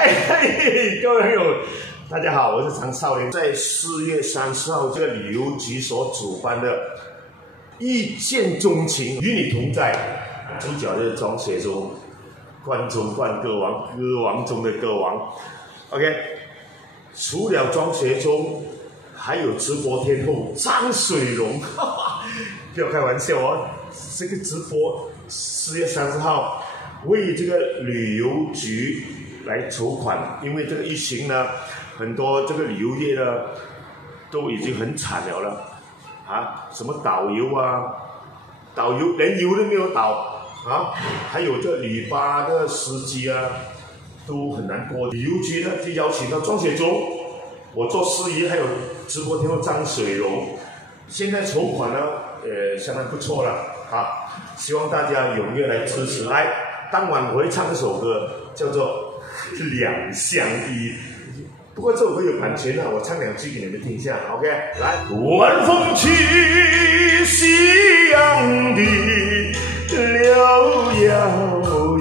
嘿，各位朋友，大家好，我是常少年。在4月30号，这个旅游局所主办的“一见钟情，与你同在”，主角就是庄学忠，冠中冠歌王，歌王中的歌王。OK， 除了庄学忠，还有直播天后张水荣，不要开玩笑哦。这个直播4月30号，为这个旅游局来筹款，因为这个疫情呢，很多这个旅游业呢都已经很惨了啊，什么导游啊，导游连油都没有导啊，还有这旅巴的司机啊，都很难过。旅游局呢就邀请到庄学忠，我做司仪，还有直播天后张水荣，现在筹款呢，相当不错了啊，希望大家踊跃来支持。来，当晚我会唱一首歌，叫做《两相依》。不过这首歌有版权啊，我唱2句给你们听一下 ，OK？ 来，晚风起，夕阳的柳摇曳，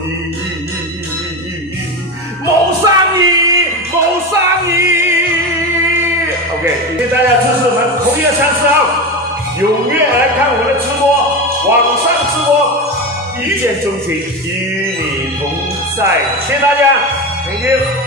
谋上意，谋上意。OK， 谢谢大家支持我们9月30号，踊跃来看我的直播，网上直播，一见钟情，与你同在。谢谢大家 ，Thank you。